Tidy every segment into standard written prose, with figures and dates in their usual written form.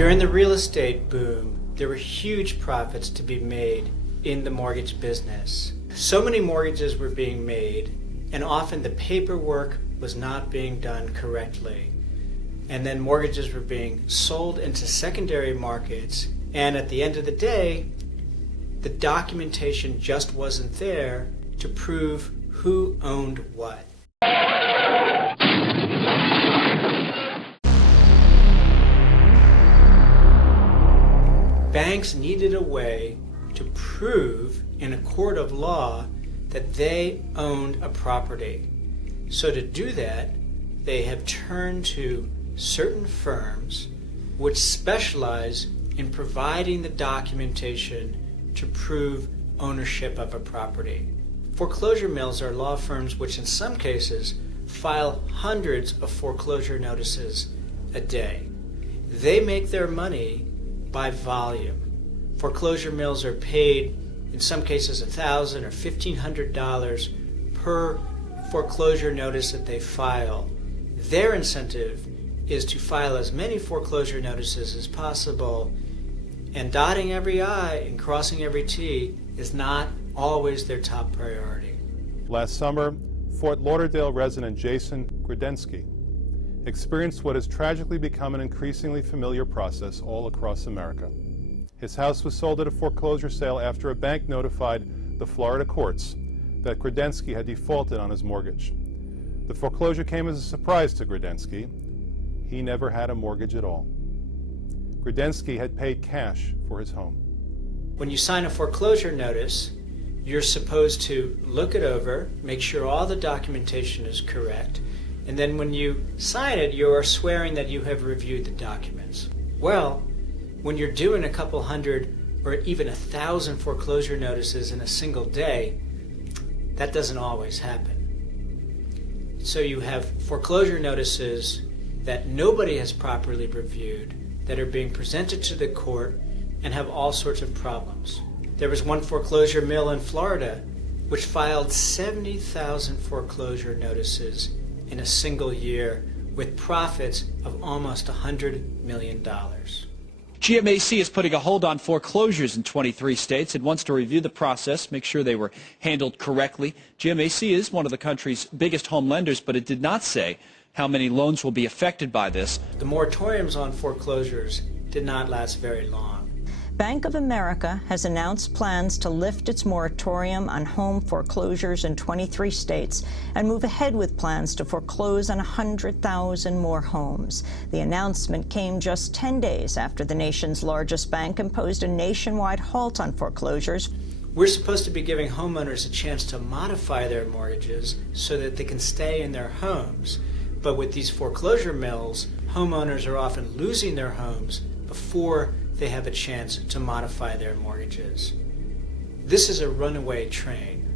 During the real estate boom, there were huge profits to be made in the mortgage business. So many mortgages were being made, and often the paperwork was not being done correctly. And then mortgages were being sold into secondary markets, and at the end of the day, the documentation just wasn't there to prove who owned what. Banks needed a way to prove in a court of law that they owned a property. So to do that, they have turned to certain firms which specialize in providing the documentation to prove ownership of a property. Foreclosure mills are law firms which in some cases file hundreds of foreclosure notices a day. They make their money by volume. Foreclosure mills are paid in some cases $1,000 or $1,500 per foreclosure notice that they file. Their incentive is to file as many foreclosure notices as possible, and dotting every I and crossing every T is not always their top priority. Last summer, Fort Lauderdale resident Jason Grodensky experienced what has tragically become an increasingly familiar process all across America. His house was sold at a foreclosure sale after a bank notified the Florida courts that Grodensky had defaulted on his mortgage. The foreclosure came as a surprise to Grodensky. He never had a mortgage at all. Grodensky had paid cash for his home. When you sign a foreclosure notice, you're supposed to look it over, make sure all the documentation is correct, and then when you sign it, you are swearing that you have reviewed the documents. Well, when you're doing a couple hundred or even 1,000 foreclosure notices in a single day, that doesn't always happen. So you have foreclosure notices that nobody has properly reviewed that are being presented to the court and have all sorts of problems. There was one foreclosure mill in Florida which filed 70,000 foreclosure notices in a single year with profits of almost $100 million. GMAC is putting a hold on foreclosures in 23 states and wants to review the process, make sure they were handled correctly. GMAC is one of the country's biggest home lenders, but it did not say how many loans will be affected by this. The moratoriums on foreclosures did not last very long. Bank of America has announced plans to lift its moratorium on home foreclosures in 23 states and move ahead with plans to foreclose on 100,000 more homes. The announcement came just 10 days after the nation's largest bank imposed a nationwide halt on foreclosures. We're supposed to be giving homeowners a chance to modify their mortgages so that they can stay in their homes. But with these foreclosure mills, homeowners are often losing their homes before they have a chance to modify their mortgages. This is a runaway train.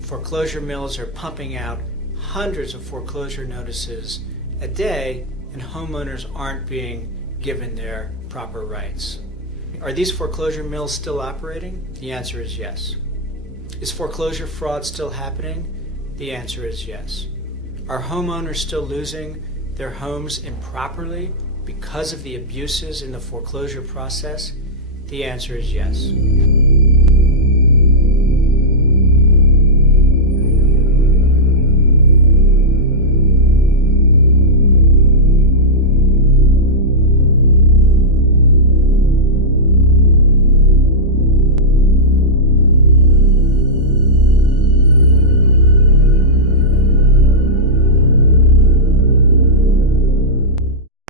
Foreclosure mills are pumping out hundreds of foreclosure notices a day, and homeowners aren't being given their proper rights. Are these foreclosure mills still operating? The answer is yes. Is foreclosure fraud still happening? The answer is yes. Are homeowners still losing their homes improperly because of the abuses in the foreclosure process? The answer is yes.